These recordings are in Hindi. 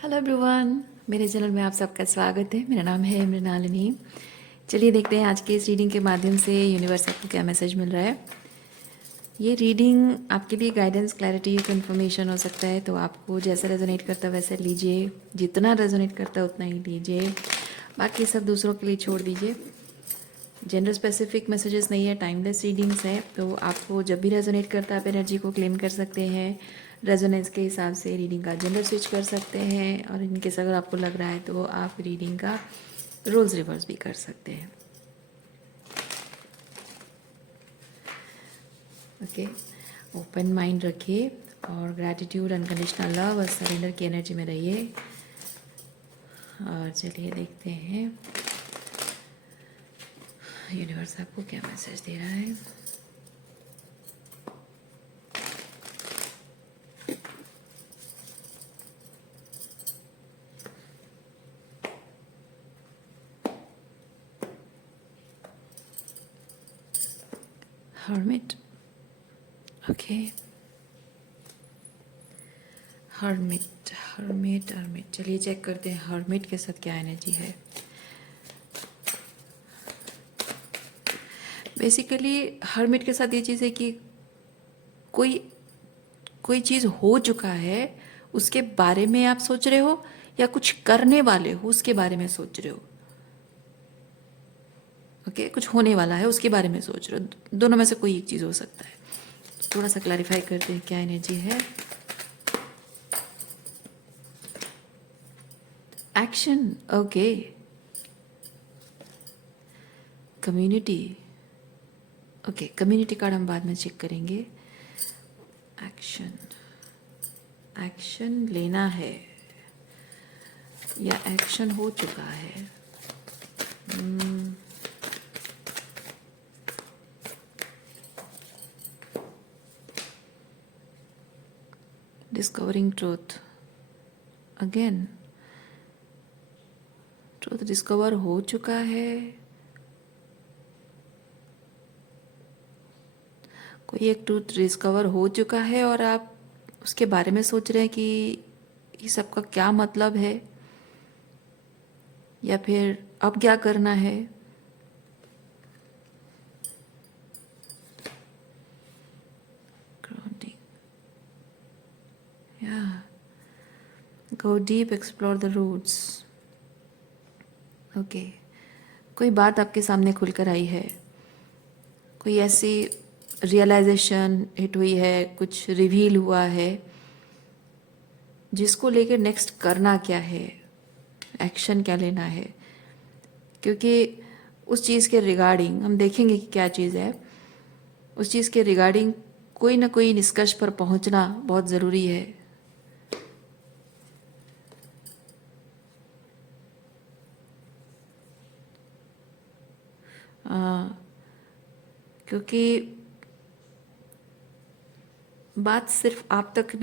हेलो एवरीवन, मेरे चैनल में आप सबका स्वागत है। मेरा नाम है मृणालिनी। चलिए देखते हैं आज के इस रीडिंग के माध्यम से यूनिवर्स आपको क्या मैसेज मिल रहा है। ये रीडिंग आपके लिए गाइडेंस, क्लैरिटी, इन्फॉर्मेशन हो सकता है, तो आपको जैसा रेजोनेट करता है वैसे लीजिए। जितना रेजोनेट करता है उतना ही लीजिए, बाकी सब दूसरों के लिए छोड़ दीजिए। जेंडर स्पेसिफिक मैसेजेस नहीं है, टाइमलेस रीडिंग्स है, तो आपको जब भी रेजोनेट करता है आप एनर्जी को क्लेम कर सकते हैं। रेजोनेंस के हिसाब से रीडिंग का जेंडर स्विच कर सकते हैं, और इनकेस अगर आपको लग रहा है तो आप रीडिंग का रोल्स रिवर्स भी कर सकते हैं। ओके, ओपन माइंड रखिए और ग्रैटिट्यूड, अनकंडीशनल लव और सरेंडर की एनर्जी में रहिए। और चलिए देखते हैं यूनिवर्स आपको क्या मैसेज दे रहा है। Hermit, okay, hermit hermit hermit. चलिए चेक करते हैं हर्मिट के साथ क्या एनर्जी है। बेसिकली हर्मिट के साथ ये चीज़ है कि कोई कोई चीज़ हो चुका है उसके बारे में आप सोच रहे हो, या कुछ करने वाले हो उसके बारे में सोच रहे हो। ओके, कुछ होने वाला है उसके बारे में सोच रहे हो, दोनों में से कोई एक चीज़ हो सकता है। थोड़ा सा क्लैरिफाई करते हैं क्या एनर्जी है। Action, okay, community, okay, community card हम बाद में चेक करेंगे। एक्शन, एक्शन लेना है या एक्शन हो चुका है। Discovering truth, again truth discover हो चुका है। कोई एक ट्रूथ डिस्कवर हो चुका है और आप उसके बारे में सोच रहे हैं कि ये सब का क्या मतलब है, या फिर अब क्या करना है। या go deep, explore the roots. Okay, कोई बात आपके सामने खुलकर आई है, कोई ऐसी रियलाइजेशन हिट हुई है, कुछ रिवील हुआ है जिसको लेकर नेक्स्ट करना क्या है, एक्शन क्या लेना है। क्योंकि उस चीज़ के रिगार्डिंग हम देखेंगे कि क्या चीज़ है, उस चीज़ के रिगार्डिंग कोई ना कोई निष्कर्ष पर पहुंचना बहुत ज़रूरी है। क्योंकि बात सिर्फ आप तक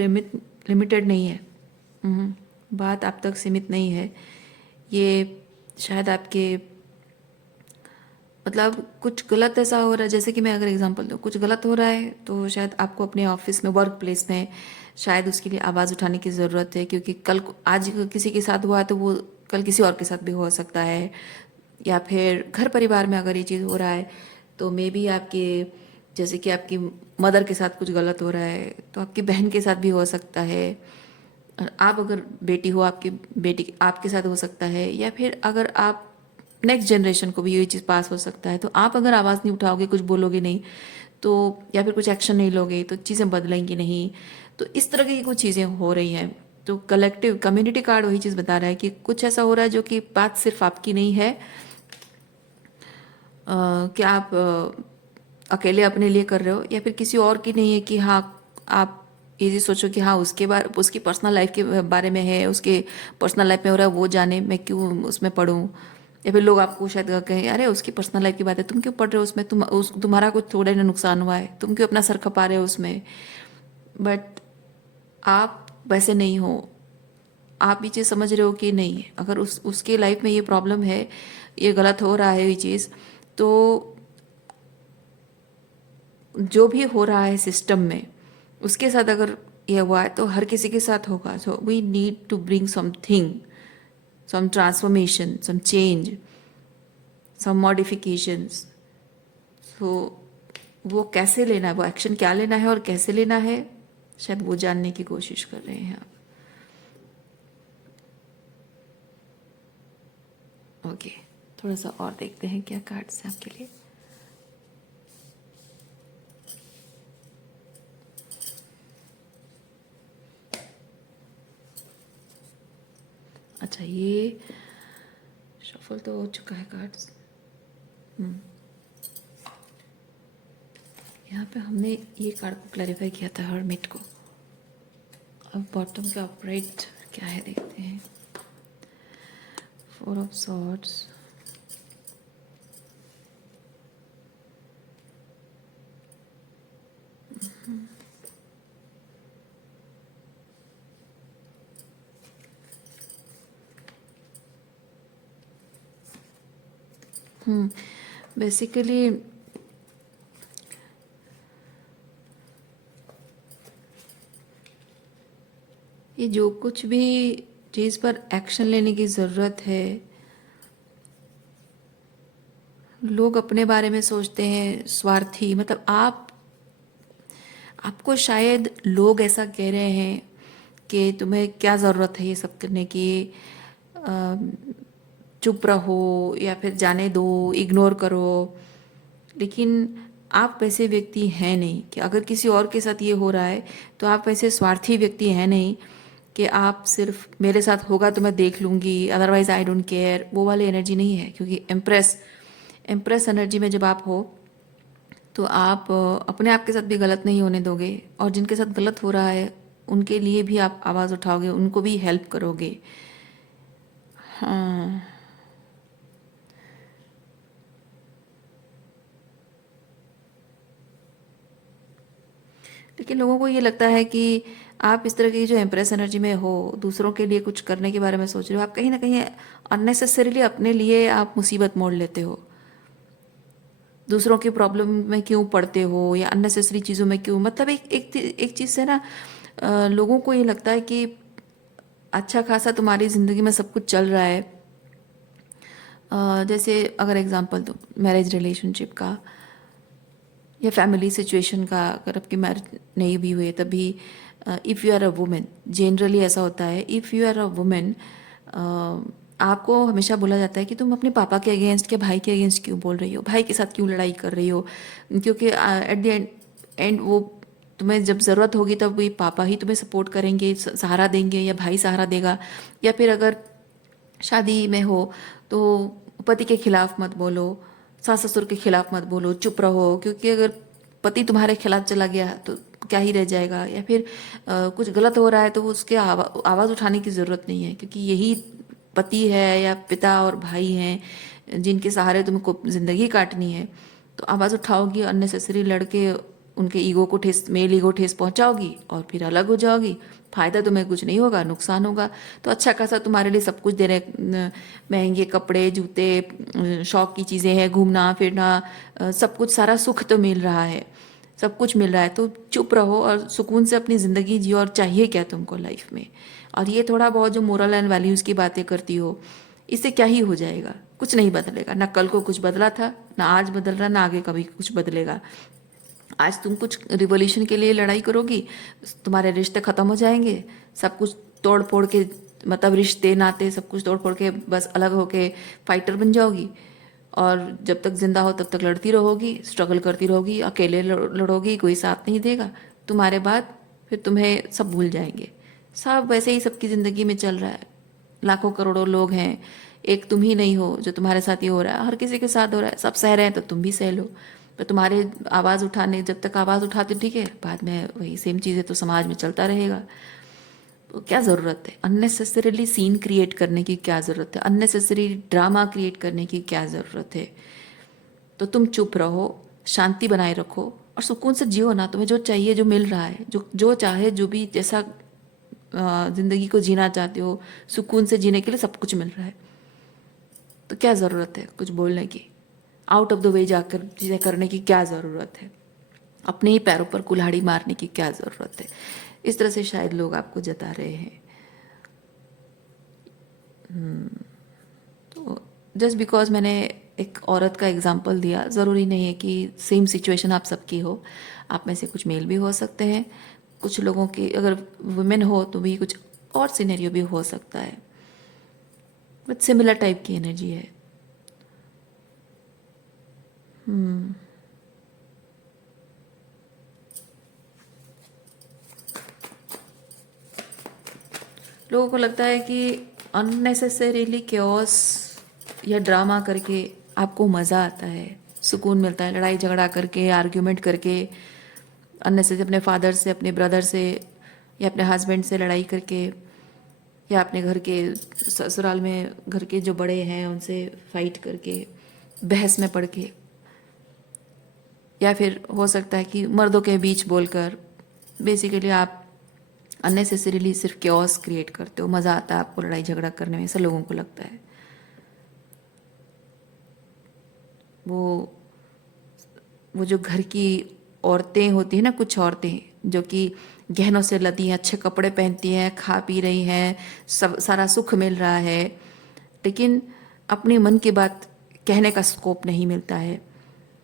लिमिटेड नहीं है। बात आप तक सीमित नहीं है। ये शायद आपके मतलब कुछ गलत ऐसा हो रहा है, जैसे कि मैं अगर एग्जांपल दूँ, कुछ गलत हो रहा है तो शायद आपको अपने ऑफिस में, वर्क प्लेस में शायद उसके लिए आवाज़ उठाने की ज़रूरत है। क्योंकि आज किसी के साथ हुआ है तो वो कल किसी और के साथ भी हो सकता है। या फिर घर परिवार में अगर ये चीज़ हो रहा है तो मे बी आपके, जैसे कि आपकी मदर के साथ कुछ गलत हो रहा है तो आपकी बहन के साथ भी हो सकता है। और आप अगर बेटी हो, आपकी बेटी आपके साथ हो सकता है। या फिर अगर आप नेक्स्ट जनरेशन को भी ये चीज़ पास हो सकता है, तो आप अगर आवाज़ नहीं उठाओगे, कुछ बोलोगे नहीं तो, या फिर कुछ एक्शन नहीं लोगे तो चीज़ें बदलेंगी नहीं। तो इस तरह की कुछ चीज़ें हो रही हैं। तो कलेक्टिव कम्युनिटी कार्ड वही चीज़ बता रहा है कि कुछ ऐसा हो रहा है जो कि बात सिर्फ आपकी नहीं है, कि आप अकेले अपने लिए कर रहे हो, या फिर किसी और की नहीं है कि हाँ आप ये सोचो कि हाँ उसकी पर्सनल लाइफ के बारे में है, उसके पर्सनल लाइफ में हो रहा है, वो जाने, मैं क्यों उसमें पढ़ूं। या फिर लोग आपको शायद कहें अरे उसकी पर्सनल लाइफ की बात है, तुम क्यों पढ़ रहे हो उसमें, तुम्हारा कुछ थोड़ा ना नुकसान हुआ है, तुम क्यों अपना सर खपा रहे हो उसमें। बट आप वैसे नहीं हो। आप ये चीज़ समझ रहे हो कि नहीं, अगर उसके लाइफ में ये प्रॉब्लम है, ये गलत हो रहा है ये चीज़, तो जो भी हो रहा है सिस्टम में उसके साथ अगर ये हुआ है तो हर किसी के साथ होगा. So we need to bring something, some transformation, some change, some modifications. So वो कैसे लेना है, वो एक्शन क्या लेना है और कैसे लेना है, शायद वो जानने की कोशिश कर रहे हैं आप. ओके, थोड़ा सा और देखते हैं क्या कार्ड्स हैं आपके लिए. अच्छा, ये शफल तो हो चुका है कार्ड्स. यहाँ पे हमने ये कार्ड को क्लैरिफाई किया था, हर्मिट को. अब बॉटम का अपराइट क्या है देखते हैं. 4 ऑफ सॉर्ड्स, बेसिकली ये जो कुछ भी चीज़ पर एक्शन लेने की ज़रूरत है, लोग अपने बारे में सोचते हैं, स्वार्थी. मतलब आपको शायद लोग ऐसा कह रहे हैं कि तुम्हें क्या ज़रूरत है ये सब करने की, चुप रहो या फिर जाने दो, इग्नोर करो. लेकिन आप वैसे व्यक्ति हैं नहीं कि अगर किसी और के साथ ये हो रहा है तो आप वैसे स्वार्थी व्यक्ति हैं नहीं कि आप सिर्फ मेरे साथ होगा तो मैं देख लूँगी, अदरवाइज आई डोंट केयर. वो वाली एनर्जी नहीं है, क्योंकि एम्प्रेस एनर्जी में जब आप हो तो आप अपने आप के साथ भी गलत नहीं होने दोगे, और जिनके साथ गलत हो रहा है उनके लिए भी आप आवाज़ उठाओगे, उनको भी हेल्प करोगे. हाँ, लेकिन लोगों को ये लगता है कि आप इस तरह की जो एम्प्रेस एनर्जी में हो, दूसरों के लिए कुछ करने के बारे में सोच रहे हो, आप कहीं ना कहीं अननेसेसरीली अपने लिए आप मुसीबत मोड़ लेते हो. दूसरों की प्रॉब्लम में क्यों पड़ते हो या अननेसेसरी चीज़ों में क्यों. मतलब एक चीज़ से ना लोगों को ये लगता है कि अच्छा खासा तुम्हारी ज़िंदगी में सब कुछ चल रहा है. जैसे अगर एग्जांपल दो मैरिज रिलेशनशिप का या फैमिली सिचुएशन का, अगर आपकी मैरिज नहीं भी हुई तभी if you are a women, generally ऐसा होता है, if you are a women, आपको हमेशा बोला जाता है कि तुम अपने पापा के अगेंस्ट या भाई के अगेंस्ट क्यों बोल रही हो, भाई के साथ क्यों लड़ाई कर रही हो. क्योंकि एट द एंड वो तुम्हें जब ज़रूरत होगी तब वही पापा ही तुम्हें सपोर्ट करेंगे, सहारा देंगे, या भाई सहारा देगा. या फिर अगर शादी में हो तो पति के खिलाफ मत बोलो, सास ससुर के खिलाफ मत बोलो, चुप रहो, क्योंकि अगर पति तुम्हारे खिलाफ चला गया तो क्या ही रह जाएगा. या फिर कुछ गलत हो रहा है तो उसके आवाज़ उठाने की ज़रूरत नहीं है, क्योंकि यही पति है या पिता और भाई हैं जिनके सहारे तुमको ज़िंदगी काटनी है. तो आवाज़ उठाओगी, अननेसेसरी लड़के उनके ईगो को ठेस, मेल ईगो ठेस पहुंचाओगी और फिर अलग हो जाओगी. फ़ायदा तुम्हें कुछ नहीं होगा, नुकसान होगा. तो अच्छा खासा तुम्हारे लिए सब कुछ दे रहे, महंगे कपड़े, जूते, शौक की चीज़ें हैं, घूमना फिरना, सब कुछ, सारा सुख तो मिल रहा है, सब कुछ मिल रहा है. तो चुप रहो और सुकून से अपनी ज़िंदगी जियो. और चाहिए क्या तुमको लाइफ में. और ये थोड़ा बहुत जो मोरल एंड वैल्यूज़ की बातें करती हो, इससे क्या ही हो जाएगा, कुछ नहीं बदलेगा. ना कल को कुछ बदला था, ना आज बदल रहा, ना आगे कभी कुछ बदलेगा. आज तुम कुछ रिवॉल्यूशन के लिए लड़ाई करोगी, तुम्हारे रिश्ते ख़त्म हो जाएंगे, सब कुछ तोड़ फोड़ के, मतलब रिश्ते नाते सब कुछ तोड़ फोड़ के बस अलग होके फाइटर बन जाओगी. और जब तक जिंदा हो तब तक लड़ती रहोगी, स्ट्रगल करती रहोगी, अकेले लड़ोगी, कोई साथ नहीं देगा तुम्हारे बाद. फिर तुम्हें सब भूल जाएंगे. सब वैसे ही सबकी ज़िंदगी में चल रहा है. लाखों करोड़ों लोग हैं, एक तुम ही नहीं हो जो तुम्हारे साथ ये हो रहा है, हर किसी के साथ हो रहा है. सब सह रहे हैं तो तुम भी सह लो. पर तुम्हारे आवाज़ उठाने, जब तक आवाज़ उठाते ठीक है, बाद में वही सेम चीज़ें तो समाज में चलता रहेगा. तो क्या ज़रूरत है अननेसेसरीली सीन क्रिएट करने की, क्या ज़रूरत है अननेसेसरी ड्रामा क्रिएट करने की, क्या ज़रूरत है. तो तुम चुप रहो, शांति बनाए रखो और सुकून से जियो ना. तुम्हें जो चाहिए, जो मिल रहा है, जो जो चाहे, जो भी जैसा ज़िंदगी को जीना चाहते हो, सुकून से जीने के लिए सब कुछ मिल रहा है. तो क्या ज़रूरत है कुछ बोलने की, आउट ऑफ द वे जाकर चीज़ें करने की क्या ज़रूरत है, अपने ही पैरों पर कुल्हाड़ी मारने की क्या ज़रूरत है. इस तरह से शायद लोग आपको जता रहे हैं। तो जस्ट बिकॉज मैंने एक औरत का एग्जांपल दिया, ज़रूरी नहीं है कि सेम सिचुएशन आप सबकी हो। आप में से कुछ मेल भी हो सकते हैं, कुछ लोगों की अगर वुमेन हो तो भी कुछ और सिनेरियो भी हो सकता है, बट सिमिलर टाइप की एनर्जी है। लोगों को लगता है कि अननेसेसरीली क्योस या ड्रामा करके आपको मज़ा आता है, सुकून मिलता है, लड़ाई झगड़ा करके, आर्ग्यूमेंट करके, अननेसेसरी अपने फादर से, अपने ब्रदर से या अपने हस्बैंड से लड़ाई करके, या अपने घर के ससुराल में घर के जो बड़े हैं उनसे फाइट करके, बहस में पड़ के, या फिर हो सकता है कि मर्दों के बीच बोलकर, बेसिकली आप अननेसेसरीली सिर्फ क्योस क्रिएट करते हो। मज़ा आता है आपको लड़ाई झगड़ा करने में, ऐसा लोगों को लगता है। वो जो घर की औरतें होती हैं ना, कुछ औरतें जो कि गहनों से लदी हैं, अच्छे कपड़े पहनती हैं, खा पी रही हैं, सब सारा सुख मिल रहा है, लेकिन अपने मन की बात कहने का स्कोप नहीं मिलता है,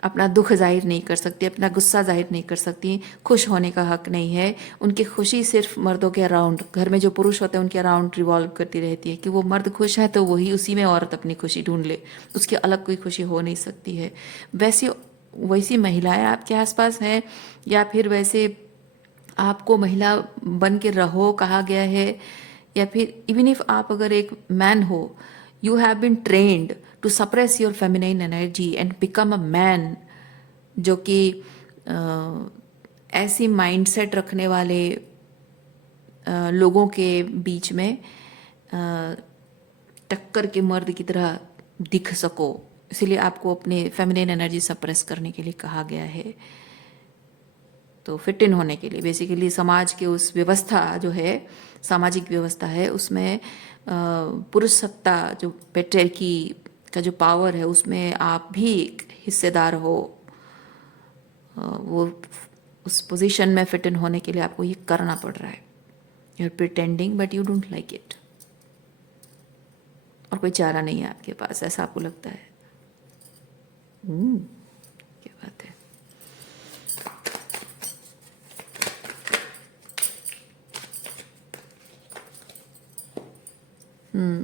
अपना दुख जाहिर नहीं कर सकती, अपना गुस्सा जाहिर नहीं कर सकती, खुश होने का हक नहीं है। उनकी खुशी सिर्फ मर्दों के अराउंड, घर में जो पुरुष होते हैं उनके अराउंड रिवॉल्व करती रहती है कि वो मर्द खुश है तो वही उसी में औरत अपनी खुशी ढूंढ ले, उसकी अलग कोई खुशी हो नहीं सकती है। वैसी वैसी महिलाएं आपके आसपास हैं, या फिर वैसे आपको महिला बन के रहो कहा गया है, या फिर इवन इफ आप अगर एक मैन हो, you have been trained to suppress your feminine energy and become a man, जो कि ऐसी माइंडसेट रखने वाले लोगों के बीच में टक्कर के मर्द की तरह दिख सको, इसीलिए आपको अपने फेमिनाइन एनर्जी सप्रेस करने के लिए कहा गया है। तो फिट इन होने के लिए बेसिकली समाज के उस व्यवस्था जो है, सामाजिक व्यवस्था है, उसमें पुरुष सत्ता जो पेट्रियार्की का जो पावर है उसमें आप भी एक हिस्सेदार हो। वो उस पोजीशन में फिट इन होने के लिए आपको ये करना पड़ रहा है। You are pretending but you don't like it, और कोई चारा नहीं है आपके पास, ऐसा आपको लगता है। क्या बात है।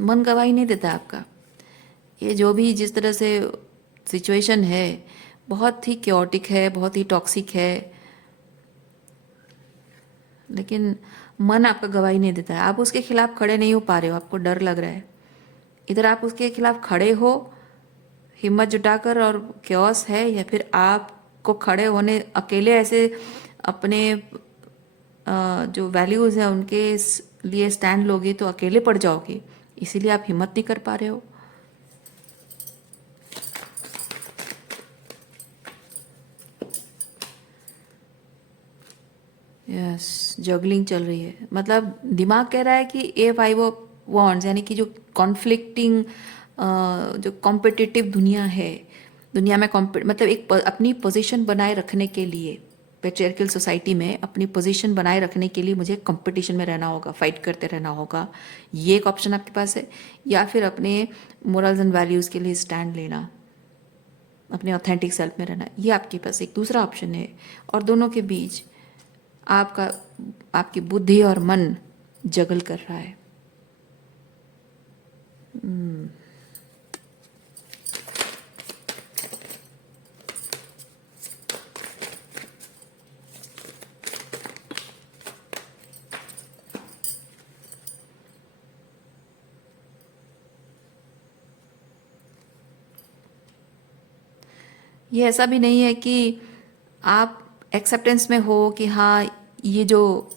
मन गवाही नहीं देता आपका। ये जो भी जिस तरह से सिचुएशन है बहुत ही क्योटिक है, बहुत ही टॉक्सिक है, लेकिन मन आपका गवाही नहीं देता है। आप उसके खिलाफ खड़े नहीं हो पा रहे हो, आपको डर लग रहा है। इधर आप उसके खिलाफ खड़े हो हिम्मत जुटाकर और क्योस है, या फिर आपको खड़े होने अकेले ऐसे अपने जो वैल्यूज़ हैं उनके लिए स्टैंड लोगे तो अकेले पड़ जाओगे, इसीलिए आप हिम्मत नहीं कर पा रहे हो। यस, जगलिंग चल रही है, मतलब दिमाग कह रहा है कि ए फाइव ऑफ वॉन्ड्स, यानी कि जो कॉन्फ्लिक्टिंग जो कॉम्पिटिटिव दुनिया है, दुनिया में मतलब एक अपनी पोजीशन बनाए रखने के लिए, पेट्रियार्कल सोसाइटी में अपनी पोजीशन बनाए रखने के लिए मुझे कंपटीशन में रहना होगा, फाइट करते रहना होगा, ये एक ऑप्शन आपके पास है। या फिर अपने मोरल्स एंड वैल्यूज़ के लिए स्टैंड लेना, अपने ऑथेंटिक सेल्फ में रहना, ये आपके पास एक दूसरा ऑप्शन है। और दोनों के बीच आपकी बुद्धि और मन जगल कर रहा है। ये ऐसा भी नहीं है कि आप एक्सेप्टेंस में हो कि हाँ ये जो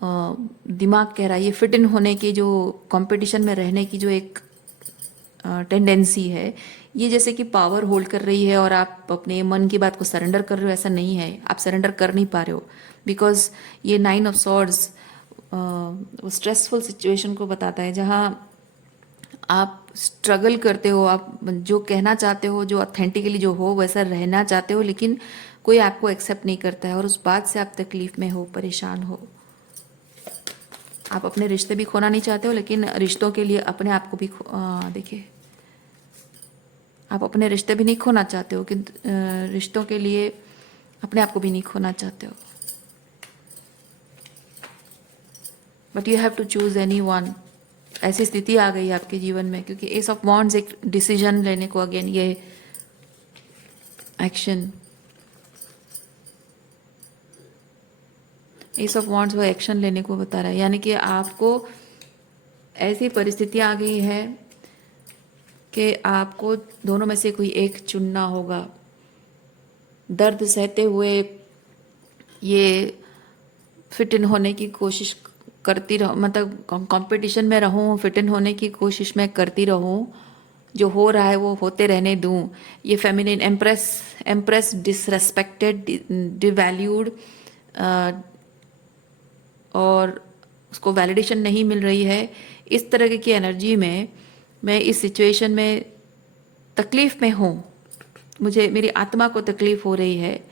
दिमाग कह रहा है, ये फिट इन होने की जो कंपटीशन में रहने की जो एक टेंडेंसी है, ये जैसे कि पावर होल्ड कर रही है और आप अपने मन की बात को सरेंडर कर रहे हो, ऐसा नहीं है। आप सरेंडर कर नहीं पा रहे हो, बिकॉज ये 9 ऑफ सॉर्ड्स वो स्ट्रेसफुल सिचुएशन को बताता है, जहाँ आप स्ट्रगल करते हो, आप जो कहना चाहते हो, जो ऑथेंटिकली जो हो वैसा रहना चाहते हो, लेकिन कोई आपको एक्सेप्ट नहीं करता है और उस बात से आप तकलीफ में हो, परेशान हो। आप अपने रिश्ते भी खोना नहीं चाहते हो, लेकिन रिश्तों के लिए अपने आप को भी देखिए, आप अपने रिश्ते भी नहीं खोना चाहते हो, किंतु रिश्तों के लिए अपने आप को भी नहीं खोना चाहते हो। But you have to choose any one. ऐसी स्थिति आ गई आपके जीवन में, क्योंकि एस ऑफ वॉन्ड्स एक डिसीजन लेने को, अगेन ये एक्शन, एस ऑफ वॉन्ड्स वो एक्शन लेने को बता रहा है, यानी कि आपको ऐसी परिस्थिति आ गई है कि आपको दोनों में से कोई एक चुनना होगा। दर्द सहते हुए ये फिट इन होने की कोशिश करती रहूँ, मतलब कंपटीशन में रहूँ, फिट इन होने की कोशिश मैं करती रहूँ, जो हो रहा है वो होते रहने दूँ। ये फेमिनिन एम्प्रेस डिसरेस्पेक्टेड, डिवैल्यूड, और उसको वैलिडेशन नहीं मिल रही है, इस तरह की एनर्जी में मैं इस सिचुएशन में तकलीफ़ में हूँ, मुझे मेरी आत्मा को तकलीफ़ हो रही है,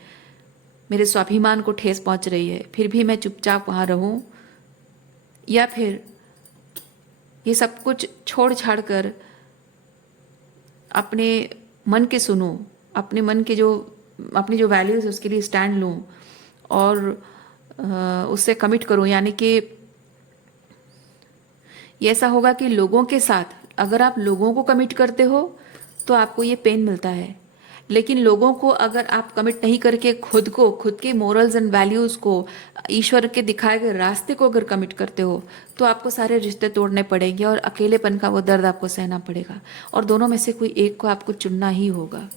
मेरे स्वाभिमान को ठेस पहुँच रही है, फिर भी मैं चुपचाप वहाँ रहूँ, या फिर ये सब कुछ छोड़ छाड़ कर अपने मन के सुनूं, अपने मन के जो अपनी जो वैल्यूज़ उसके लिए स्टैंड लूं और उससे कमिट करूं। यानी कि ये ऐसा होगा कि लोगों के साथ अगर आप लोगों को कमिट करते हो तो आपको ये पेन मिलता है, लेकिन लोगों को अगर आप कमिट नहीं करके खुद को, खुद के मोरल्स एंड वैल्यूज़ को, ईश्वर के दिखाए गए रास्ते को अगर कमिट करते हो तो आपको सारे रिश्ते तोड़ने पड़ेंगे और अकेलेपन का वो दर्द आपको सहना पड़ेगा, और दोनों में से कोई एक को आपको चुनना ही होगा।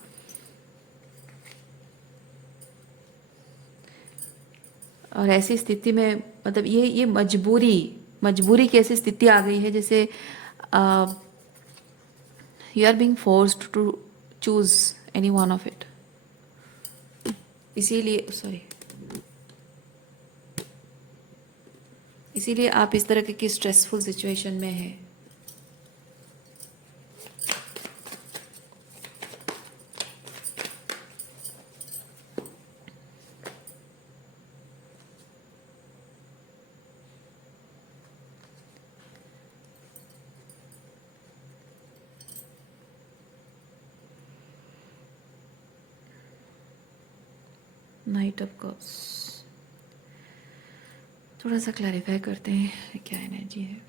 और ऐसी स्थिति में मतलब ये मजबूरी की ऐसी स्थिति आ गई है जैसे you are being forced to choose any one of it. इसीलिए आप इस तरह की स्ट्रेसफुल सिचुएशन में हैं। नाइट ऑफ कप्स, थोड़ा सा क्लैरिफाई करते हैं क्या एनर्जी है।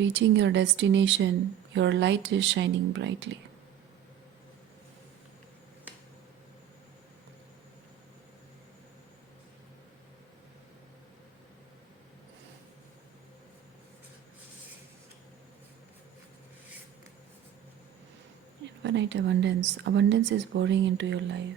Reaching your destination, your light is shining brightly. Infinite abundance. Abundance is pouring into your life.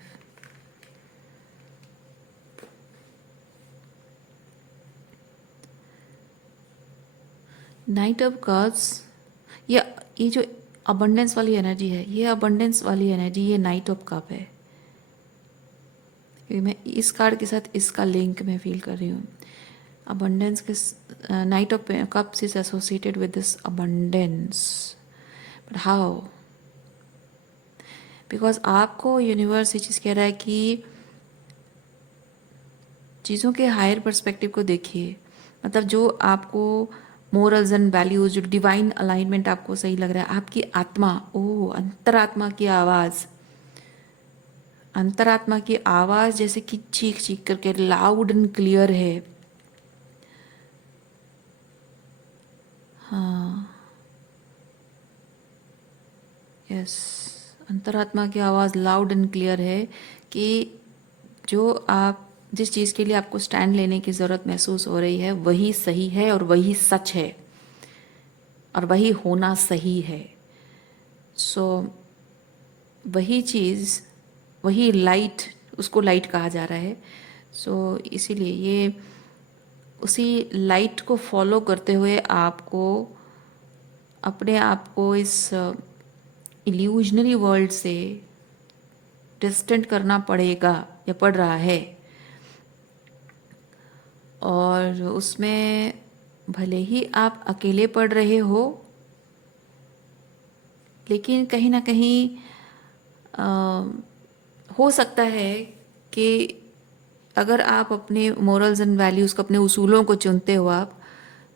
Night of cards, ये जो अबंडेंस वाली एनर्जी है, ये अबंडेंस वाली एनर्जी, ये नाइट ऑफ कप है। क्योंकि मैं इस कार्ड के साथ इसका लिंक मैं फील कर रही हूँ। अबंडेंस के night of cups is associated with this abundance, but how? Because आपको यूनिवर्स ये चीज़ कह रहा है कि चीज़ों के हायर पर्सपेक्टिव को देखिए। मतलब जो आपको मोरल्स एंड वैल्यूज, जो डिवाइन अलाइनमेंट आपको सही लग रहा है, आपकी आत्मा, अंतरात्मा की आवाज़, अंतरात्मा की आवाज़ जैसे कि चीख चीख करके लाउड एंड क्लियर है। हाँ, यस, अंतरात्मा की आवाज़ लाउड एंड क्लियर है कि जो आप जिस चीज़ के लिए आपको स्टैंड लेने की ज़रूरत महसूस हो रही है वही सही है और वही सच है और वही होना सही है। सो वही चीज़, वही लाइट, उसको लाइट कहा जा रहा है। सो इसीलिए ये उसी लाइट को फॉलो करते हुए आपको अपने आप को इस इल्यूजनरी वर्ल्ड से डिस्टेंट करना पड़ेगा या पड़ रहा है। और उसमें भले ही आप अकेले पढ़ रहे हो, लेकिन कहीं ना कहीं अ, हो सकता है कि अगर आप अपने मोरल्स एंड वैल्यूज़ को, अपने उसूलों को चुनते हो आप,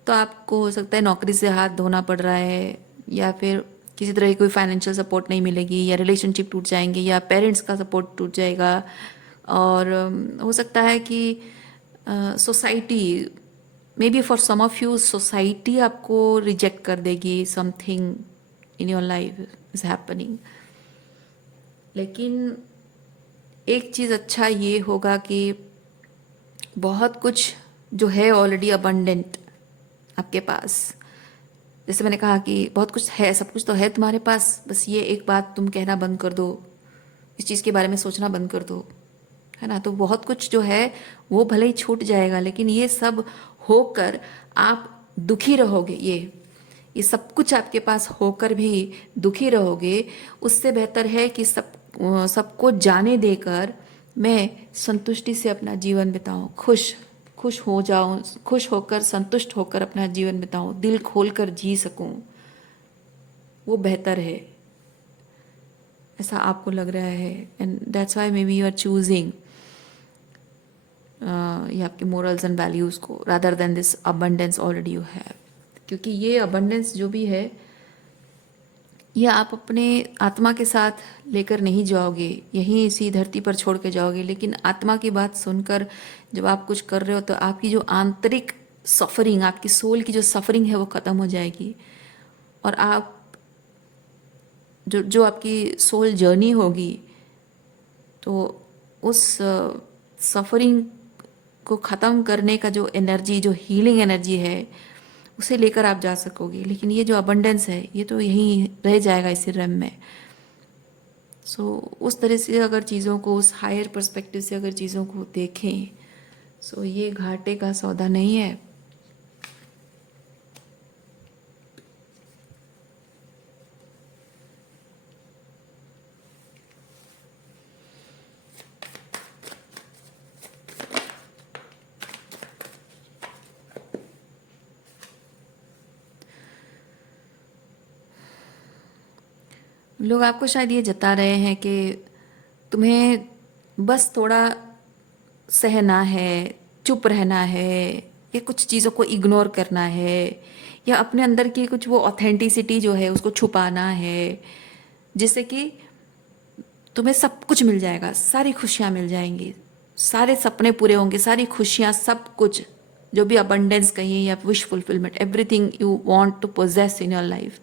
तो आपको हो सकता है नौकरी से हाथ धोना पड़ रहा है, या फिर किसी तरह की कोई फाइनेंशियल सपोर्ट नहीं मिलेगी, या रिलेशनशिप टूट जाएंगे, या पेरेंट्स का सपोर्ट टूट जाएगा। और हो सकता है कि society, maybe for some of you society आपको रिजेक्ट कर देगी, something in your life is happening. लेकिन एक चीज़ अच्छा ये होगा कि बहुत कुछ जो है ऑलरेडी अबंडेंट आपके पास। जैसे मैंने कहा कि बहुत कुछ है, सब कुछ तो है तुम्हारे पास, बस ये एक बात तुम कहना बंद कर दो, इस चीज़ के बारे में सोचना बंद कर दो, है ना। तो बहुत कुछ जो है वो भले ही छूट जाएगा, लेकिन ये सब होकर आप दुखी रहोगे, ये सब कुछ आपके पास होकर भी दुखी रहोगे। उससे बेहतर है कि सबको जाने देकर मैं संतुष्टि से अपना जीवन बिताऊं, खुश खुश हो जाऊं, खुश होकर संतुष्ट होकर अपना जीवन बिताऊं, दिल खोल कर जी सकूं, वो बेहतर है। ऐसा आपको लग रहा है, and that's why maybe you are choosing ये आपके मोरल्स एंड वैल्यूज़ को rather than this abundance already you have. क्योंकि ये अबंडेंस जो भी है, ये आप अपने आत्मा के साथ लेकर नहीं जाओगे, यहीं इसी धरती पर छोड़ के जाओगे। लेकिन आत्मा की बात सुनकर जब आप कुछ कर रहे हो, तो आपकी जो आंतरिक सफरिंग, आपकी सोल की जो सफरिंग है वो ख़त्म हो जाएगी। और आप जो जो आपकी सोल जर्नी होगी, तो उस सफरिंग को ख़त्म करने का जो एनर्जी, जो हीलिंग एनर्जी है, उसे लेकर आप जा सकोगे। लेकिन ये जो अबंडेंस है, ये तो यहीं रह जाएगा इसी रम में। सो उस तरह से अगर चीज़ों को, उस हायर पर्सपेक्टिव से अगर चीज़ों को देखें, सो ये घाटे का सौदा नहीं है। लोग आपको शायद ये जता रहे हैं कि तुम्हें बस थोड़ा सहना है, चुप रहना है, या कुछ चीज़ों को इग्नोर करना है, या अपने अंदर की कुछ वो ऑथेंटिसिटी जो है उसको छुपाना है, जिससे कि तुम्हें सब कुछ मिल जाएगा, सारी खुशियाँ मिल जाएंगी, सारे सपने पूरे होंगे, सारी खुशियाँ, सब कुछ जो भी अबंडेंस कहिए या wish fulfilment, everything you want to possess in your life,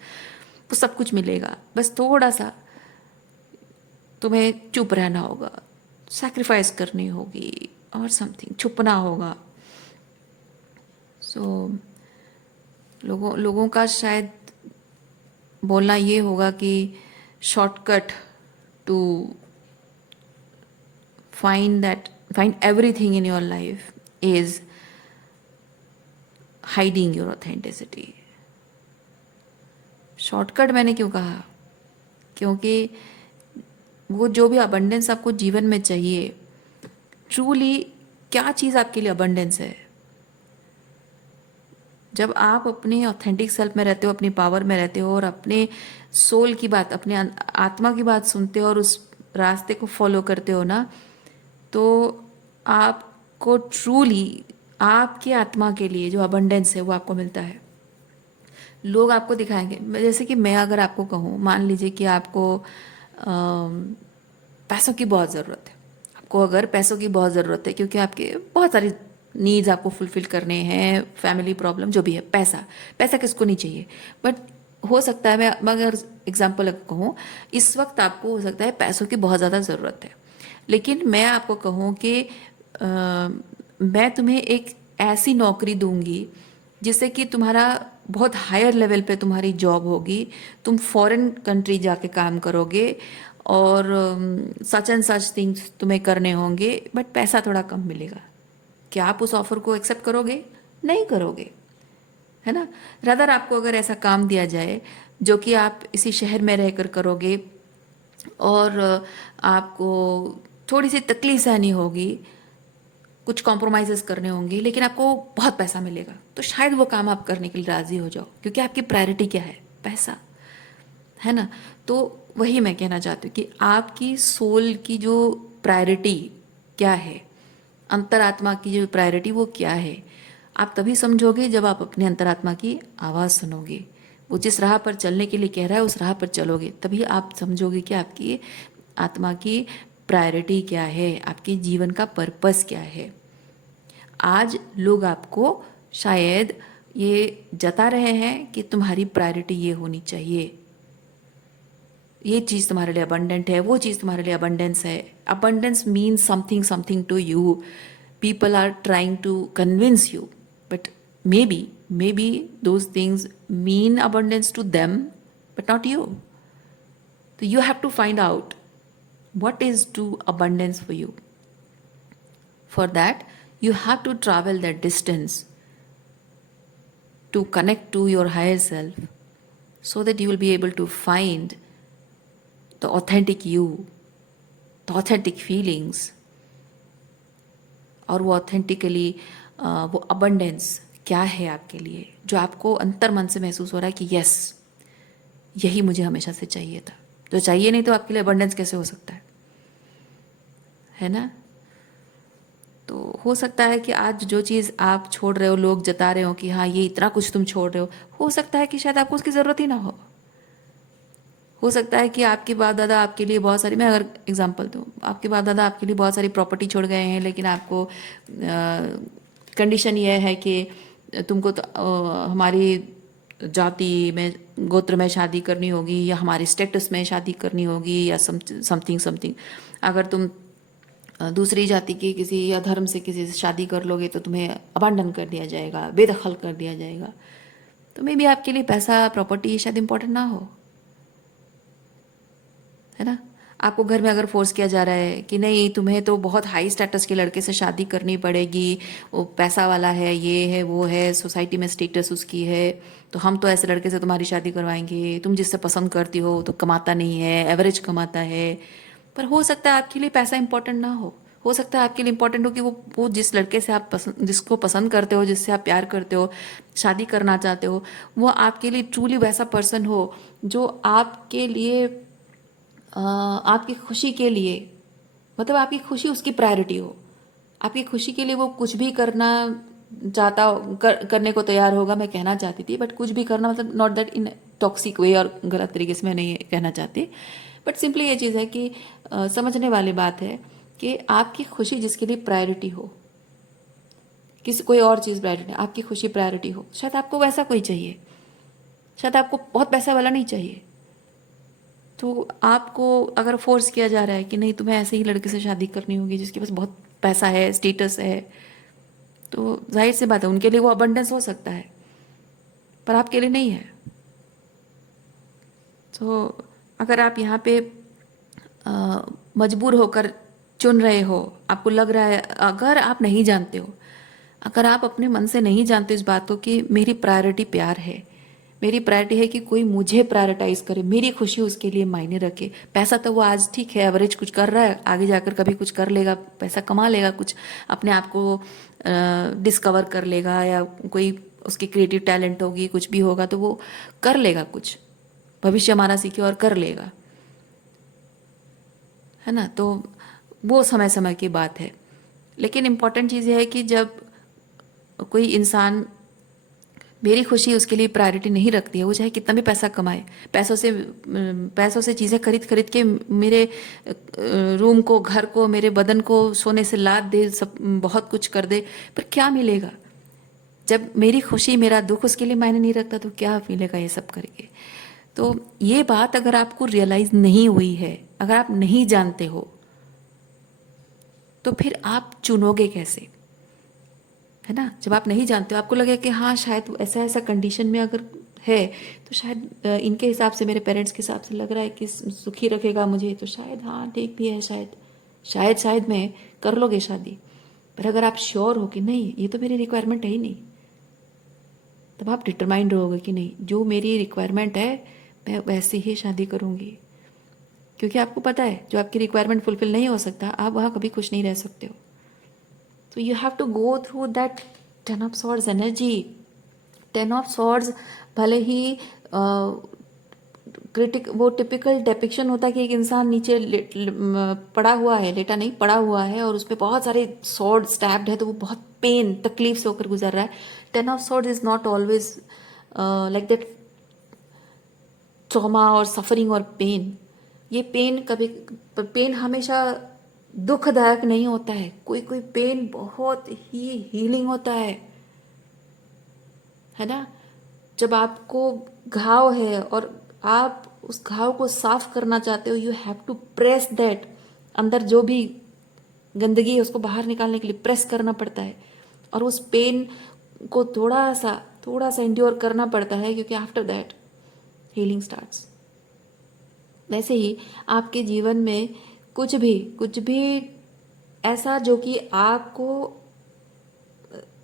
वो सब कुछ मिलेगा। बस थोड़ा सा तुम्हें चुप रहना होगा, सैक्रिफाइस करनी होगी, और समथिंग छुपना होगा। सो लोगों लोगों का शायद बोलना ये होगा कि shortcut to find everything in your life is hiding your authenticity। Shortcut मैंने क्यों कहा? क्योंकि वो जो भी अबंडेंस आपको जीवन में चाहिए, ट्रूली क्या चीज़ आपके लिए अबंडेंस है? जब आप अपने ऑथेंटिक सेल्फ में रहते हो, अपनी पावर में रहते हो, और अपने सोल की बात, अपने आत्मा की बात सुनते हो, और उस रास्ते को फॉलो करते हो ना, तो आपको ट्रूली आपकी आत्मा के लिए जो अबंडेंस है वो आपको मिलता है। लोग आपको दिखाएंगे, जैसे कि मैं अगर आपको कहूँ, मान लीजिए कि आपको पैसों की बहुत ज़रूरत है, आपको अगर पैसों की बहुत ज़रूरत है क्योंकि आपके बहुत सारी नीड्स आपको फुलफिल करने हैं, फैमिली प्रॉब्लम जो भी है, पैसा पैसा किसको नहीं चाहिए। बट हो सकता है, मैं अगर एग्जांपल कहूँ, इस वक्त आपको हो सकता है पैसों की बहुत ज़्यादा ज़रूरत है, लेकिन मैं आपको कहूँ कि मैं तुम्हें एक ऐसी नौकरी दूंगी जिससे कि तुम्हारा बहुत हायर लेवल पे तुम्हारी जॉब होगी, तुम फॉरेन कंट्री जाके काम करोगे, और सच एंड सच थिंग्स तुम्हें करने होंगे, बट पैसा थोड़ा कम मिलेगा। क्या आप उस ऑफर को एक्सेप्ट करोगे? नहीं करोगे, है ना। रादर आपको अगर ऐसा काम दिया जाए जो कि आप इसी शहर में रहकर करोगे, और आपको थोड़ी सी तकलीफ सहनी होगी, कुछ कॉम्प्रोमाइज़ेस करने होंगे, लेकिन आपको बहुत पैसा मिलेगा, तो शायद वो काम आप करने के लिए राज़ी हो जाओ, क्योंकि आपकी प्रायोरिटी क्या है? पैसा, है ना? तो वही मैं कहना चाहती हूँ कि आपकी सोल की जो प्रायोरिटी क्या है, अंतरात्मा की जो प्रायोरिटी वो क्या है, आप तभी समझोगे जब आप अपने अंतरात्मा की आवाज़ सुनोगे। वो जिस राह पर चलने के लिए कह रहा है उस राह पर चलोगे, तभी आप समझोगे कि आपकी आत्मा की प्रायोरिटी क्या है, आपके जीवन का पर्पस क्या है। आज लोग आपको शायद ये जता रहे हैं कि तुम्हारी प्रायोरिटी ये होनी चाहिए, ये चीज़ तुम्हारे लिए अबंडेंट है, वो चीज़ तुम्हारे लिए अबंडेंस है। Abundance means something something to you, people are trying to convince you, but maybe those things mean abundance to them but not you. So you have to find out what is true abundance for you. For that you have to travel that distance to connect to your higher self, so that you will be able to find the authentic you, the authentic feelings, और वो ऑथेंटिकली वो अबंडेंस क्या है आपके लिए, जो आपको अंतर मन से महसूस हो रहा है कि यस, यही मुझे हमेशा से चाहिए था। जो चाहिए नहीं तो आपके लिए अबंडेंस कैसे हो सकता है ना? तो हो सकता है कि आज जो चीज़ आप छोड़ रहे हो, लोग जता रहे हो कि हाँ ये इतना कुछ तुम छोड़ रहे हो सकता है कि शायद आपको उसकी ज़रूरत ही ना हो सकता है कि आपके बाप दादा आपके लिए बहुत सारी, मैं अगर एग्जांपल दूँ, आपके बाप दादा आपके लिए बहुत सारी प्रॉपर्टी छोड़ गए हैं, लेकिन आपको कंडीशन ये है कि तुमको तो, हमारी जाति में, गोत्र में शादी करनी होगी, या हमारे स्टेटस में शादी करनी होगी, या समथिंग समथिंग। अगर तुम दूसरी जाति की किसी या धर्म से किसी से शादी कर लोगे तो तुम्हें अबांडन कर दिया जाएगा, बेदखल कर दिया जाएगा। तो मे बी आपके लिए पैसा, प्रॉपर्टी शायद इम्पोर्टेंट ना हो, है ना? आपको घर में अगर फोर्स किया जा रहा है कि नहीं तुम्हें तो बहुत हाई स्टेटस के लड़के से शादी करनी पड़ेगी, वो पैसा वाला है, ये है वो है, सोसाइटी में स्टेटस उसकी है, तो हम तो ऐसे लड़के से तुम्हारी शादी करवाएंगे, तुम जिससे पसंद करती हो तो कमाता नहीं है, एवरेज कमाता है। पर हो सकता है आपके लिए पैसा इंपॉर्टेंट ना हो सकता है आपके लिए इंपॉर्टेंट हो कि वो जिस लड़के से आप जिसको पसंद करते हो, जिससे आप प्यार करते हो, शादी करना चाहते हो, वो आपके लिए ट्रूली वैसा पर्सन हो जो आपके लिए आपकी खुशी के लिए, मतलब आपकी खुशी उसकी प्रायोरिटी हो, आपकी खुशी के लिए वो कुछ भी करना चाहता करने को तैयार होगा, मैं कहना चाहती थी, बट कुछ भी करना मतलब नॉट दैट इन टॉक्सिक वे और गलत तरीके से मैं नहीं कहना चाहती, बट सिंपली ये चीज़ है कि समझने वाली बात है कि आपकी खुशी जिसके लिए प्रायोरिटी हो, किसी कोई और चीज़ प्रायोरिटी नहीं, आपकी खुशी प्रायोरिटी हो। शायद आपको वैसा कोई चाहिए, शायद आपको बहुत पैसा वाला नहीं चाहिए। तो आपको अगर फोर्स किया जा रहा है कि नहीं तुम्हें ऐसे ही लड़के से शादी करनी होगी जिसके पास बहुत पैसा है, स्टेटस है, तो जाहिर सी बात है उनके लिए वो अबंडेंस हो सकता है, पर आपके लिए नहीं है। तो अगर आप यहाँ पे मजबूर होकर चुन रहे हो, आपको लग रहा है, अगर आप नहीं जानते हो, अगर आप अपने मन से नहीं जानते इस बात को कि मेरी प्रायोरिटी प्यार है, मेरी प्रायोरिटी है कि कोई मुझे प्रायोरिटाइज करे, मेरी खुशी उसके लिए मायने रखे। पैसा तो वो आज ठीक है, एवरेज कुछ कर रहा है, आगे जाकर कभी कुछ कर लेगा, पैसा कमा लेगा, कुछ अपने आप को डिस्कवर कर लेगा, या कोई उसकी क्रिएटिव टैलेंट होगी, कुछ भी होगा तो वो कर लेगा, कुछ भविष्य हमारा सीखे और कर लेगा, है ना? तो वो समय समय की बात है। लेकिन इम्पॉर्टेंट चीज़ ये है कि जब कोई इंसान मेरी खुशी उसके लिए प्रायोरिटी नहीं रखती है, वो चाहे कितना भी पैसा कमाए, पैसों से चीज़ें खरीद खरीद के मेरे रूम को, घर को, मेरे बदन को सोने से लाद दे, सब बहुत कुछ कर दे, पर क्या मिलेगा? जब मेरी खुशी, मेरा दुख उसके लिए मायने नहीं रखता तो क्या मिलेगा ये सब करके? तो ये बात अगर आपको रियलाइज नहीं हुई है, अगर आप नहीं जानते हो, तो फिर आप चुनोगे कैसे, है ना? जब आप नहीं जानते हो, आपको लगे कि हाँ शायद ऐसा ऐसा कंडीशन में अगर है तो शायद इनके हिसाब से, मेरे पेरेंट्स के हिसाब से लग रहा है कि सुखी रखेगा मुझे, तो शायद हाँ ठीक भी है, शायद मैं कर लोगे शादी। पर अगर आप श्योर हो कि नहीं ये तो मेरी रिक्वायरमेंट है ही नहीं, तब आप डिटरमाइंड रहोगे कि नहीं, जो मेरी रिक्वायरमेंट है मैं वैसे ही शादी करूँगी। क्योंकि आपको पता है जो आपकी रिक्वायरमेंट फुलफिल नहीं हो सकता, आप वहाँ कभी खुश नहीं रह सकते हो। तो you have to go through that 10 of Swords energy. 10 of Swords भले ही वो टिपिकल डेपिक्शन होता है कि एक इंसान नीचे पड़ा हुआ है, लेटा नहीं पड़ा हुआ है, और उसपे बहुत सारे स्वॉर्ड स्टैब्ड है, तो वो बहुत पेन तकलीफ से होकर गुजर रहा है। 10 of Swords is not always like that trauma और सफरिंग और पेन। ये पेन हमेशा दुखदायक नहीं होता है, कोई कोई पेन बहुत ही हीलिंग होता है ना। जब आपको घाव है और आप उस घाव को साफ करना चाहते हो, you have to press that, अंदर जो भी गंदगी है उसको बाहर निकालने के लिए प्रेस करना पड़ता है, और उस पेन को थोड़ा सा इंड्योर करना पड़ता है, क्योंकि आफ्टर दैट हीलिंग स्टार्ट्स। वैसे ही आपके जीवन में कुछ भी ऐसा जो कि आपको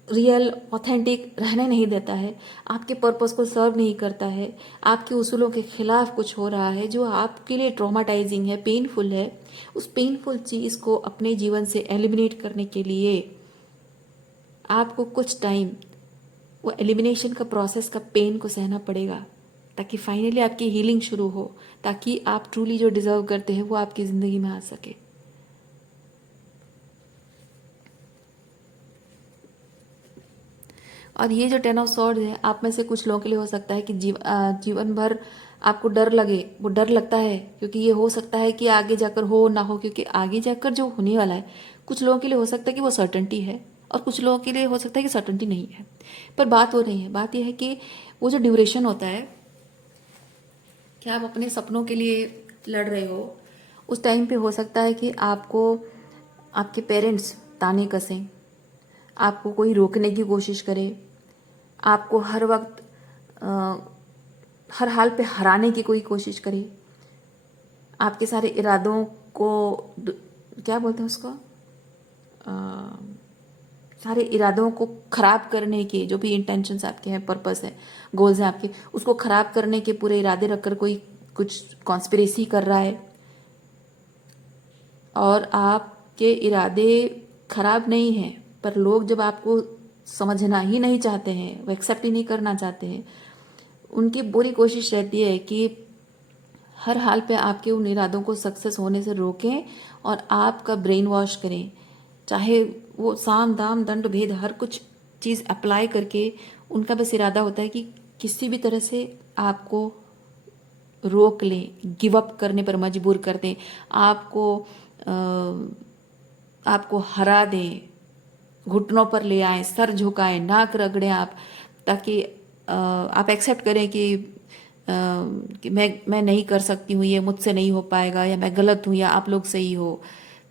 रियल ऑथेंटिक रहने नहीं देता है, आपके पर्पस को सर्व नहीं करता है, आपके उसूलों के खिलाफ कुछ हो रहा है जो आपके लिए ट्रॉमाटाइजिंग है, पेनफुल है, उस पेनफुल चीज को अपने जीवन से एलिमिनेट करने के लिए आपको कुछ टाइम वो एलिमिनेशन का प्रोसेस का पेन को सहना पड़ेगा, ताकि फाइनली आपकी हीलिंग शुरू हो, ताकि आप ट्रूली जो डिजर्व करते हैं वो आपकी जिंदगी में आ सके। और ये जो 10 of Swords है, आप में से कुछ लोगों के लिए हो सकता है कि जीवन भर आपको डर लगे, वो डर लगता है, क्योंकि ये हो सकता है कि आगे जाकर हो ना हो, क्योंकि आगे जाकर जो होने वाला है, कुछ लोगों के लिए हो सकता है कि वो सर्टेनिटी है, और कुछ लोगों के लिए हो सकता है कि सर्टेनिटी नहीं है। पर बात वो नहीं है, बात यह है कि वो जो ड्यूरेशन होता है कि आप अपने सपनों के लिए लड़ रहे हो, उस टाइम पे हो सकता है कि आपको आपके पेरेंट्स ताने कसें, आपको कोई रोकने की कोशिश करे, आपको हर वक्त हर हाल पे हराने की कोई कोशिश करे, आपके सारे इरादों को क्या बोलते हैं उसको, सारे इरादों को खराब करने के जो भी इंटेंशंस आपके हैं, पर्पस है, गोल्स हैं आपके, उसको खराब करने के पूरे इरादे रखकर कोई कुछ कॉन्स्पिरेसी कर रहा है, और आपके इरादे खराब नहीं हैं, पर लोग जब आपको समझना ही नहीं चाहते हैं, वो एक्सेप्ट ही नहीं करना चाहते हैं, उनकी पूरी कोशिश रहती है कि हर हाल पे आपके उन इरादों को सक्सेस होने से रोकें और आपका ब्रेन वॉश करें, चाहे वो साम दाम दंड भेद हर कुछ चीज़ अप्लाई करके उनका बस इरादा होता है कि किसी भी तरह से आपको रोक लें, गिव अप करने पर मजबूर कर दें, आपको हरा दें, घुटनों पर ले आए, सर झुकाएं, नाक रगड़ें आप, ताकि आप एक्सेप्ट करें कि मैं नहीं कर सकती हूँ, ये मुझसे नहीं हो पाएगा, या मैं गलत हूँ, या आप लोग सही हो,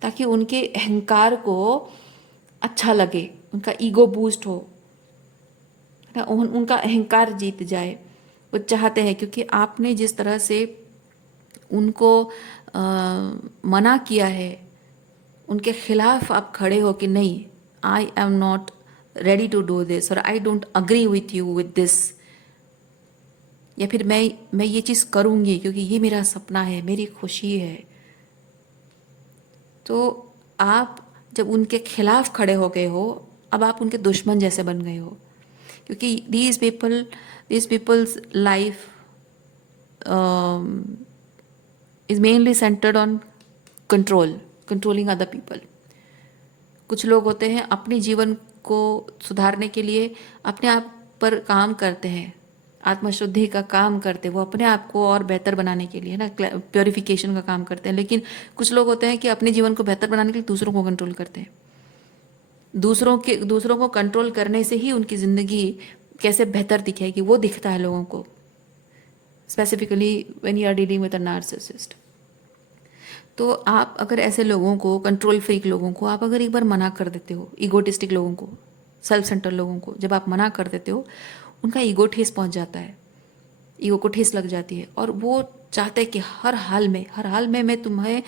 ताकि उनके अहंकार को अच्छा लगे, उनका ईगो बूस्ट हो, उनका अहंकार जीत जाए। वो चाहते हैं, क्योंकि आपने जिस तरह से उनको मना किया है, उनके खिलाफ आप खड़े हो कि नहीं, I am not ready to do this, और I don't agree with you with this, या फिर मैं ये चीज़ करूँगी क्योंकि ये मेरा सपना है, मेरी खुशी है। तो आप जब उनके खिलाफ खड़े हो गए हो, अब आप उनके दुश्मन जैसे बन गए हो, क्योंकि these people's life is mainly centred on controlling other people. कुछ लोग होते हैं अपने जीवन को सुधारने के लिए अपने आप पर काम करते हैं, आत्मशुद्धि का काम करते हैं, वो अपने आप को और बेहतर बनाने के लिए ना, प्योरिफिकेशन का काम करते हैं। लेकिन कुछ लोग होते हैं कि अपने जीवन को बेहतर बनाने के लिए दूसरों को कंट्रोल करते हैं, दूसरों को कंट्रोल करने से ही उनकी ज़िंदगी कैसे बेहतर दिखेगी वो दिखता है लोगों को, specifically when you are dealing with a narcissist. तो आप अगर ऐसे लोगों को, कंट्रोल फ्रीक लोगों को आप अगर एक बार मना कर देते हो, ईगोटिस्टिक लोगों को, सेल्फ सेंटर लोगों को जब आप मना कर देते हो, उनका ईगो ठेस पहुंच जाता है, ईगो को ठेस लग जाती है, और वो चाहते हैं कि हर हाल में मैं तुम्हें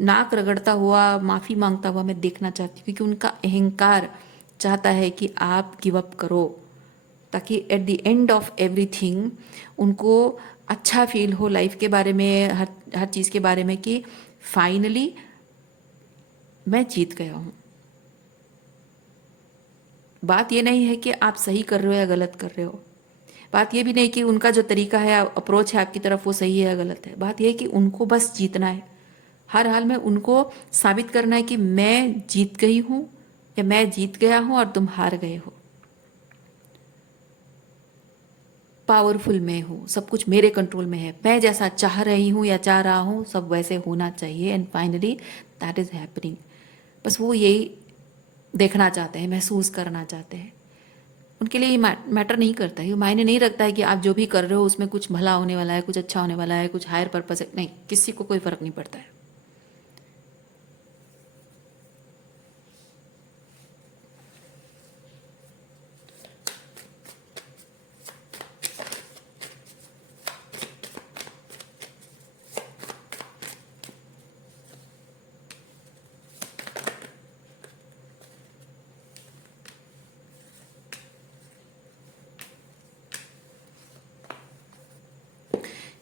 नाक रगड़ता हुआ, माफ़ी मांगता हुआ मैं देखना चाहती हूँ, क्योंकि उनका अहंकार चाहता है कि आप गिव अप करो, ताकि at the end of everything उनको अच्छा फील हो लाइफ के बारे में, हर चीज़ के बारे में, कि फाइनली मैं जीत गया हूँ। बात ये नहीं है कि आप सही कर रहे हो या गलत कर रहे हो। बात ये भी नहीं कि उनका जो तरीका है, अप्रोच है आपकी तरफ, वो सही है या गलत है। बात ये है कि उनको बस जीतना है। हर हाल में उनको साबित करना है कि मैं जीत गई हूँ या मैं जीत गया हूँ और तुम हार गए हो। पावरफुल मैं हूँ, सब कुछ मेरे कंट्रोल में है, मैं जैसा चाह रही हूँ या चाह रहा हूँ सब वैसे होना चाहिए, and finally that is happening. बस वो यही देखना चाहते हैं, महसूस करना चाहते हैं। उनके लिए ये मैटर नहीं करता है, ये मायने नहीं रखता है कि आप जो भी कर रहे हो उसमें कुछ भला होने वाला है, कुछ अच्छा होने वाला है, कुछ हायर पर्पस है। नहीं, किसी को कोई फर्क नहीं पड़ता है।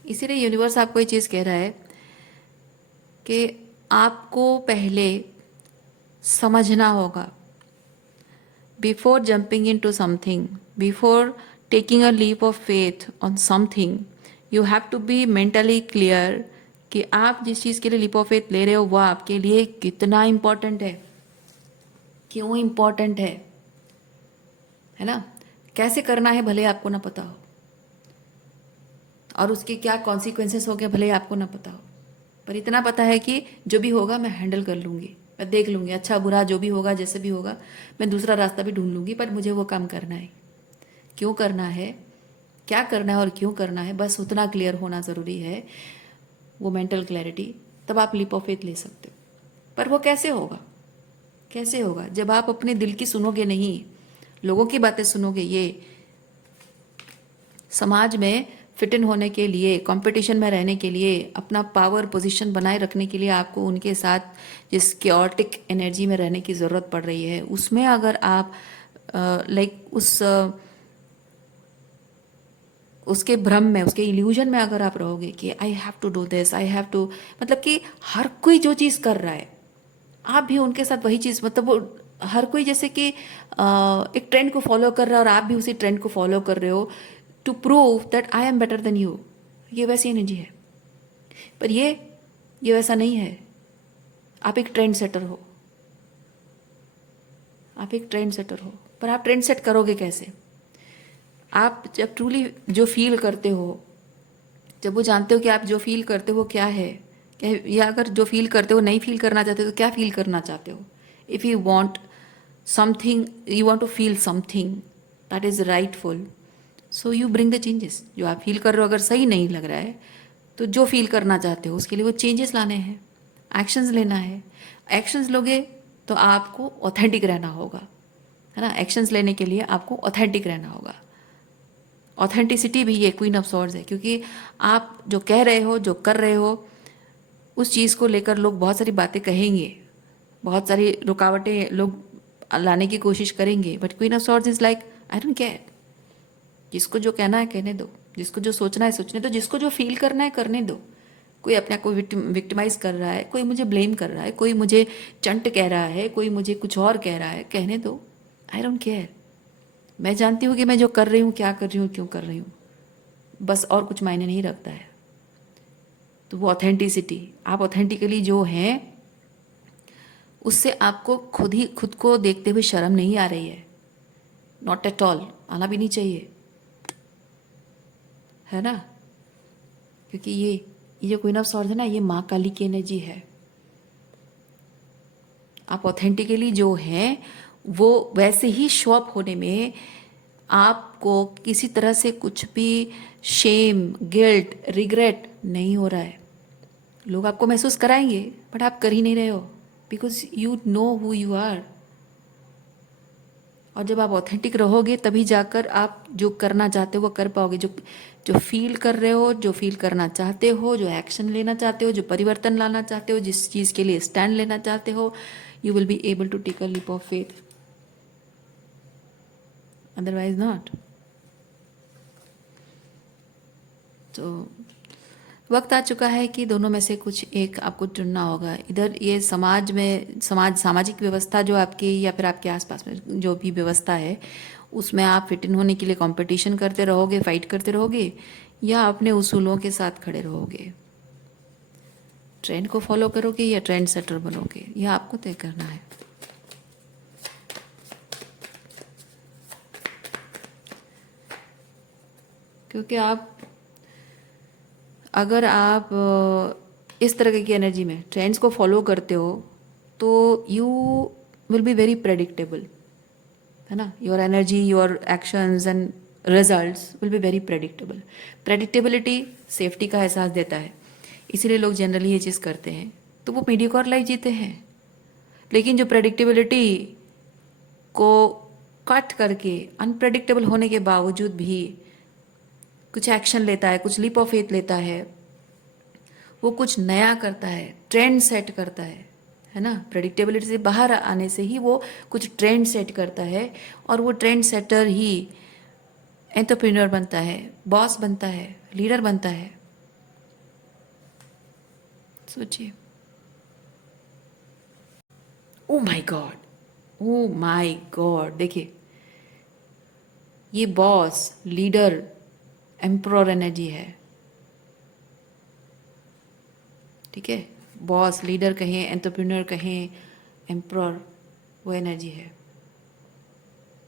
इसीलिए यूनिवर्स आपको ये चीज़ कह रहा है कि आपको पहले समझना होगा, before jumping into something, before taking a leap of faith on something, you have to be mentally clear कि आप जिस चीज़ के लिए लीप ऑफ फेथ ले रहे हो वो आपके लिए कितना इम्पोर्टेंट है, क्यों इम्पोर्टेंट है ना। कैसे करना है भले आपको ना पता हो, और उसके क्या कॉन्सिक्वेंसेस हो गए भले आपको ना पता हो, पर इतना पता है कि जो भी होगा मैं हैंडल कर लूँगी, मैं देख लूँगी, अच्छा बुरा जो भी होगा, जैसे भी होगा, मैं दूसरा रास्ता भी ढूंढ लूँगी, पर मुझे वो काम करना है। क्यों करना है, क्या करना है और क्यों करना है, बस उतना क्लियर होना ज़रूरी है, वो मेंटल क्लैरिटी। तब आप लीप ऑफ फेथ ले सकते हो। पर वो कैसे होगा, कैसे होगा जब आप अपने दिल की सुनोगे नहीं, लोगों की बातें सुनोगे। ये समाज में फिट इन होने के लिए, कंपटीशन में रहने के लिए, अपना पावर पोजीशन बनाए रखने के लिए आपको उनके साथ जिस क्योटिक एनर्जी में रहने की ज़रूरत पड़ रही है, उसमें अगर आप लाइक उसके भ्रम में, उसके इल्यूजन में अगर आप रहोगे कि I have to do this, I have to, मतलब कि हर कोई जो चीज़ कर रहा है आप भी उनके साथ वही चीज़, मतलब वो हर कोई जैसे कि एक ट्रेंड को फॉलो कर रहा है और आप भी उसी ट्रेंड को फॉलो कर रहे हो to prove that I am better than you. ये वैसी एनर्जी है, पर ये वैसा नहीं है। आप एक ट्रेंड सेटर हो, आप एक ट्रेंड सेटर हो, पर आप ट्रेंड सेट करोगे कैसे? आप जब ट्रूली जो फील करते हो, जब वो जानते हो कि आप जो फील करते हो क्या है, क्या, या अगर जो फील करते हो नहीं फील करना चाहते तो क्या फील करना चाहते हो। If you want something, you want to feel something that is rightful, so you bring the changes. जो आप फील कर रहे हो अगर सही नहीं लग रहा है, तो जो फील करना चाहते हो उसके लिए वो चेंजेस लाने हैं, एक्शंस लेना है। एक्शंस लोगे तो आपको ऑथेंटिक रहना होगा, है ना। एक्शंस लेने के लिए आपको ऑथेंटिक रहना होगा। ऑथेंटिसिटी भी ये क्वीन ऑफ सॉर्ड्स है, क्योंकि आप जो कह रहे हो, जो कर रहे हो, उस चीज़ को लेकर लोग बहुत सारी बातें कहेंगे, बहुत सारी रुकावटें लोग लाने की कोशिश करेंगे, but queen of swords is like I don't care. जिसको जो कहना है कहने दो, जिसको जो सोचना है सोचने दो, जिसको जो फील करना है करने दो। कोई अपने आप को विक्टिमाइज कर रहा है, कोई मुझे ब्लेम कर रहा है, कोई मुझे चंट कह रहा है, कोई मुझे कुछ और कह रहा है, कहने दो। आई डोंट केयर। मैं जानती हूँ कि मैं जो कर रही हूँ, क्या कर रही हूँ, क्यों कर रही हूँ, बस, और कुछ मायने नहीं रखता है। तो वो ऑथेंटिसिटी, आप ऑथेंटिकली जो हैं उससे आपको खुद को देखते हुए शर्म नहीं आ रही है। नॉट एट ऑल, आना भी नहीं चाहिए, है ना। क्योंकि ये जो क्वीन ऑफ सॉर्ड्स है ना, ये माँ काली की एनर्जी है। आप ऑथेंटिकली जो हैं वो वैसे ही शो अप होने में आपको किसी तरह से कुछ भी शेम, गिल्ट, रिग्रेट नहीं हो रहा है। लोग आपको महसूस कराएंगे, बट आप कर ही नहीं रहे हो, because you know who you are. और जब आप ऑथेंटिक रहोगे तभी जाकर आप जो करना चाहते हो वो कर पाओगे। जो जो फील कर रहे हो, जो फील करना चाहते हो, जो एक्शन लेना चाहते हो, जो परिवर्तन लाना चाहते हो, जिस चीज़ के लिए स्टैंड लेना चाहते हो, you will be able to take a leap of faith, otherwise not. तो वक्त आ चुका है कि दोनों में से कुछ एक आपको चुनना होगा। इधर ये समाज में सामाजिक व्यवस्था जो आपकी या फिर आपके आसपास में जो भी व्यवस्था है उसमें आप फिट इन होने के लिए कंपटीशन करते रहोगे, फाइट करते रहोगे, या अपने उसूलों के साथ खड़े रहोगे। ट्रेंड को फॉलो करोगे या ट्रेंड सेटर बनोगे, यह आपको तय करना है। क्योंकि अगर आप इस तरह की एनर्जी में ट्रेंड्स को फॉलो करते हो तो you will be very predictable, है ना। Your energy, your actions and results will be very predictable. Predictability safety का एहसास देता है, इसीलिए लोग जनरली ये चीज़ करते हैं, तो वो मीडियोकर लाइफ जीते हैं। लेकिन जो प्रेडिक्टेबिलिटी को कट करके अनप्रेडिक्टेबल होने के बावजूद भी कुछ एक्शन लेता है, कुछ लीप ऑफ फेथ लेता है, वो कुछ नया करता है, ट्रेंड सेट करता है ना। प्रेडिक्टेबिलिटी से बाहर आने से ही वो कुछ ट्रेंड सेट करता है, और वो ट्रेंड सेटर ही एंटरप्रेन्योर बनता है, बॉस बनता है, लीडर बनता है। सोचिए। Oh my God, oh my God, देखिए ये बॉस, लीडर, एम्परर एनर्जी है, ठीक है। बॉस, लीडर कहें, एंटरप्रेन्योर कहें, एम्परर, वो एनर्जी है।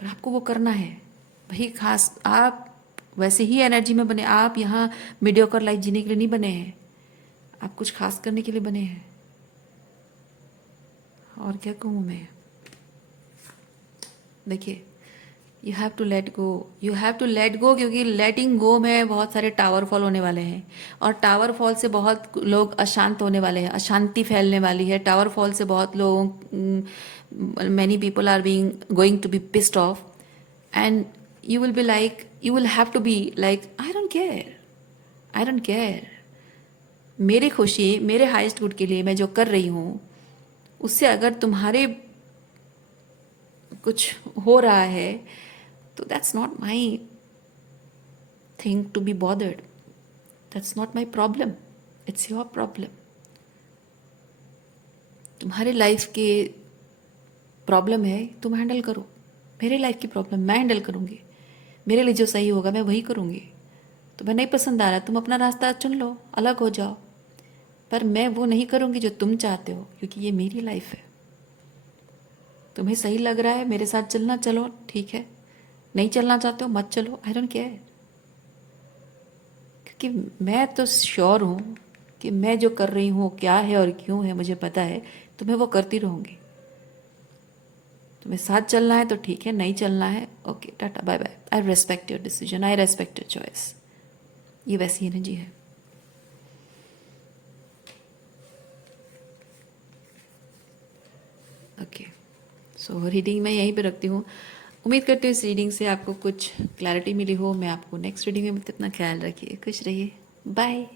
पर आपको वो करना है भाई। खास आप वैसे ही एनर्जी में बने, आप यहाँ मीडियोकर लाइफ जीने के लिए नहीं बने हैं, आप कुछ खास करने के लिए बने हैं। और क्या कहूँ मैं, देखिए you have to let go, you have to let go, क्योंकि लेटिंग गो में बहुत सारे टावर फॉल होने वाले हैं, और टावर फॉल से बहुत लोग अशांत होने वाले हैं, अशांति फैलने वाली है। टावर फॉल से बहुत लोगों, many people are being going to be pissed off, and you will be like, you will have to be like I don't care, I don't care. मेरी खुशी, मेरे हाईएस्ट गुड के लिए मैं जो कर रही हूँ, उससे अगर तुम्हारे कुछ हो रहा है तो that's not my thing to be bothered, that's not my problem, it's your problem. तुम्हारे लाइफ के प्रॉब्लम है, तुम हैंडल करो। मेरे लाइफ की प्रॉब्लम मैं हैंडल करूँगी, मेरे लिए जो सही होगा मैं वही करूँगी। तुम्हें नहीं पसंद आ रहा, तुम अपना रास्ता चुन लो, अलग हो जाओ, पर मैं वो नहीं करूँगी जो तुम चाहते हो, क्योंकि ये मेरी लाइफ है। तुम्हें सही लग रहा है मेरे साथ चलना, चलो ठीक है, नहीं चलना चाहते हो मत चलो, आई डोंट केयर। क्योंकि मैं तो श्योर हूँ कि मैं जो कर रही हूँ क्या है और क्यों है मुझे पता है, तो मैं वो करती रहूँगी। तुम्हें साथ चलना है तो ठीक है, नहीं चलना है okay, tata bye bye, I respect your decision, I respect your choice. ये वैसी एनर्जी है। ओके, सो रीडिंग मैं यहीं पे रखती हूँ। उम्मीद करती हूँ इस रीडिंग से आपको कुछ क्लैरिटी मिली हो। मैं आपको नेक्स्ट रीडिंग में अपना ख्याल रखिए, खुश रहिए, बाय।